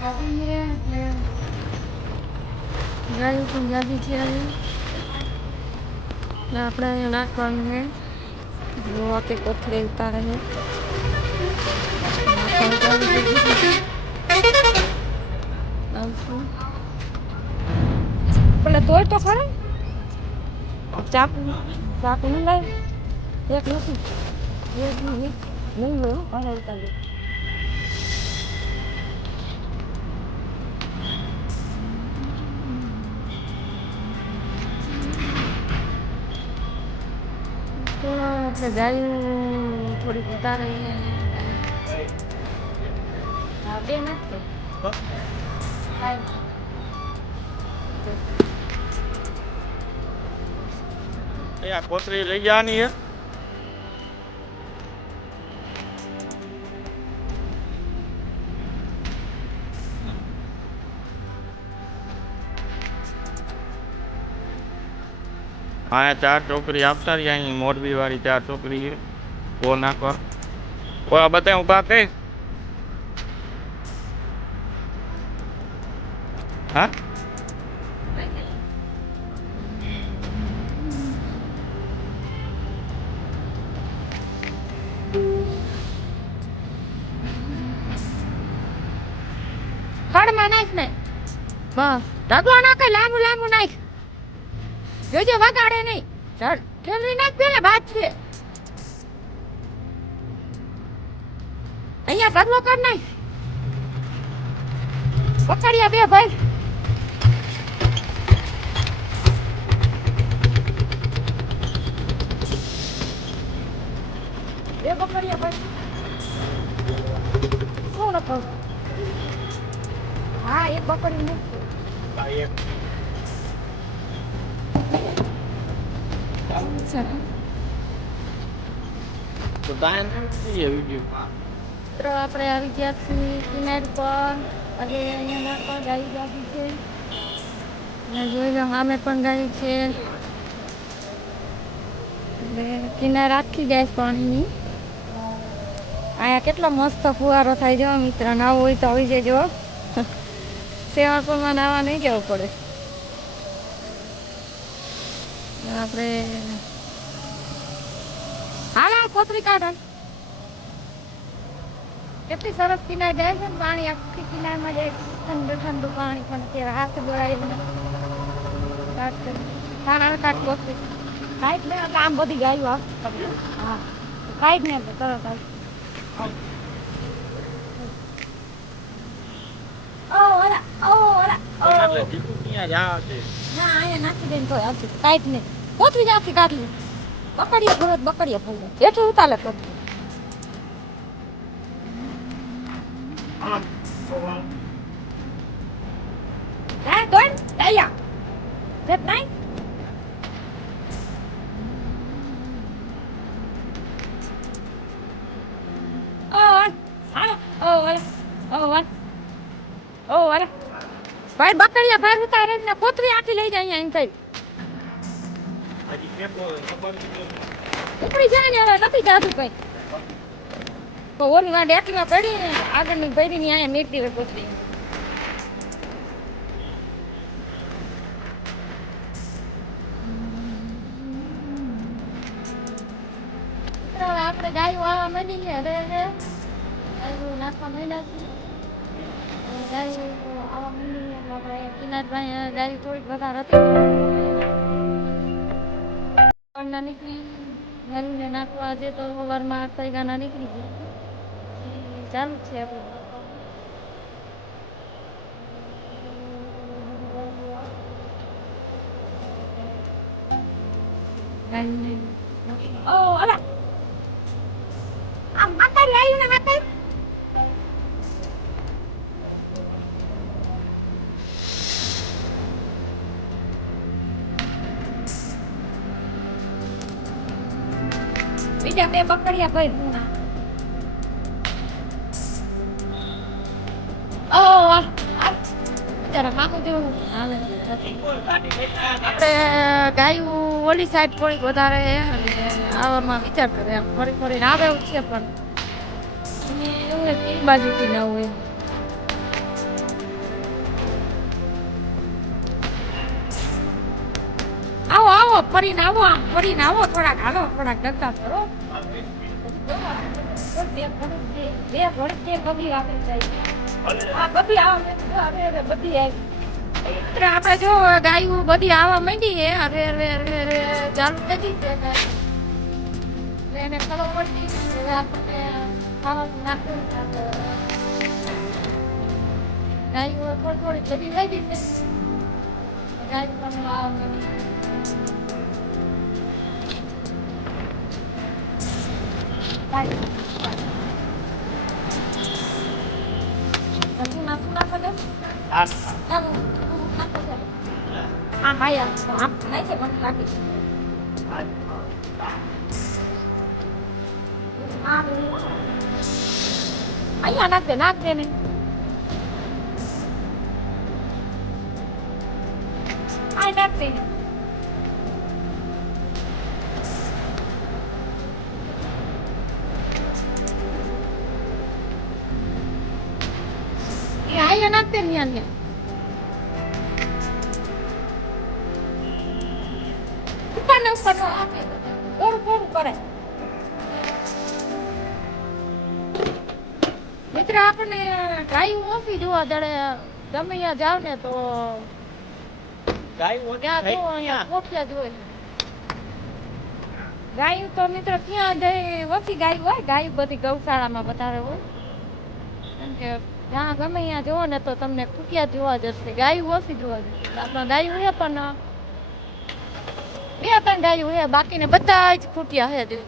એટલે ગાયું પંજાબી છે. ને આપણે નાખવાનું છે કે કોથળી ઉતારે છે તોય તો ખરા ચાકુ ચાકુ નહીં લાવે એક નથી એક નહીં નહીં ઉતારી આપણે ગાડી થોડીક ઉતારે બે એ આ કોથળી લઈ જવાની છે. હા ચાર ચોકડી આપતા રહ્યા, અહીં મોરબી વાળી ચાર ચોકડી છે. ઓ નાખવા ઓ, આ બધા ઊભા કઈ હા? ખડમાં નાખ ને. બસ. ઢગલો નાખે, લાંબુ લાંબુ નાખ. જોજો, વગાડે નહીં. ઠેલવી નાખ પેલા ભાત છે. અહીંયા ઢગલો કર નહીં પકડ્યા બે ભાઈ. બે પકડ્યા ભાઈ. નખો હા, એક બકરી મૂકજો તો આપણે આવી ગયા છીએ કિનાર પર, અને અહીંયા નાખવા ગાય ગાડી છે. અને જોઈ લો, અમે પણ ગાય છે. એટલે કિનાર આખી જાય પાણીની. અહીંયા કેટલો મસ્ત ફુવારો થાય જો મિત્ર, ના હોય તો આવી જજો. સેવાપુરમાં નાવા નહીં જવું પડે. આપણે હાલ હાલ કોથળી કાઢ. કેટલી સરસ કિનાર જાય છે ને પાણી આખી કિનારમાં જાય. ઠંડુ ઠંડુ પાણી પણ તે હાથ ને કરી કાઢ કોથળી કાઢ ને આમ બધી ગાયું આ હા. કાઢ ને તરત આવશે ઓ ઓલા ઓ ઓલા ઓ. એટલે જીતું ત્યાં જા છે? ના અહીંયા નાખી દઈને તો આવશે કાઢ ને કોથળી જ આખી કાઢ લે બકડીએ ભરત બકડીએ ભરત એટલું ઉતાલે કોથળી Đấy, Tuấn, đây à? Đẹp đấy. Ô anh, sao? Ô anh, ô anh, ô anh. ભાઈ બકરીયા ભાઈ ઉતારે ને પોતરી આખી લઈ જાય અહીંયા થઈ ઉપડી આપણે ગાયો આવવા માંડી છે હવે નાખવા માંડ્યા છે. ગાયો આવવા એટલે આપણે કિનાર ગાયો પણ નીકળી. ગાયોને નાખવા આજે તો સવારમાં આઠ વાગ્યાના નીકળી ગઈ ચાલુ જ છે આપણું Oh, ઓ Ah, આ hay una ને બીજા બે પકડ્યા ભાઈ ઓ જરા માથું જેવું હાલે આપણે ગાયું ઓલી સાઈડ થોડીક વધારે આવવામાં વિચાર કરે એમ ફરી ફરીને આવે છે પણ બાજુથી ન હોય ફરીને આવો, આમ ફરીને આવો, થોડાક હાલો, થોડાક ડગા કરો. બે ભરી બબલી આપણે જાય આ બબલી આવે બધી આવી. આપણે જો ગાયું બધી આવવા માંડી અરે અરે અરે અરે, ચાલુ એટલે એને ખબર પડતી ગાયું થોડી થોડી બધી છે. ગાયું તમને આવવા માંડી ગાયું. તમે નાખો નાખો દો. આમ, નાખો દો. આમ આયા આમ નાખે મને લાગે છે. આમ. અહીંયા અહીંયા નાખ દે ને અહીંયા ઉપર આપે ઓરું ઓરું કરે. મિત્ર આપણને ગાયું ઓફી જોવા દડે તમે અહીંયા જાવ ને તો ત્યાં તો અહીંયા ઓછા જ ગાયું તો મિત્ર ક્યાં જાય ઓછી ગાયું હોય ગાયું બધી ગૌશાળામાં વધારે હોય. કે જ્યાં ગમે ત્યાં જોવો ને તો તમને ખૂટિયા જોવા જશે. ગાયું ઓછી જોવા જશે. આપણા ગાયું હે પણ, બે ત્રણ ગાયું હે, બાકીને બધા જ ખૂટિયા છે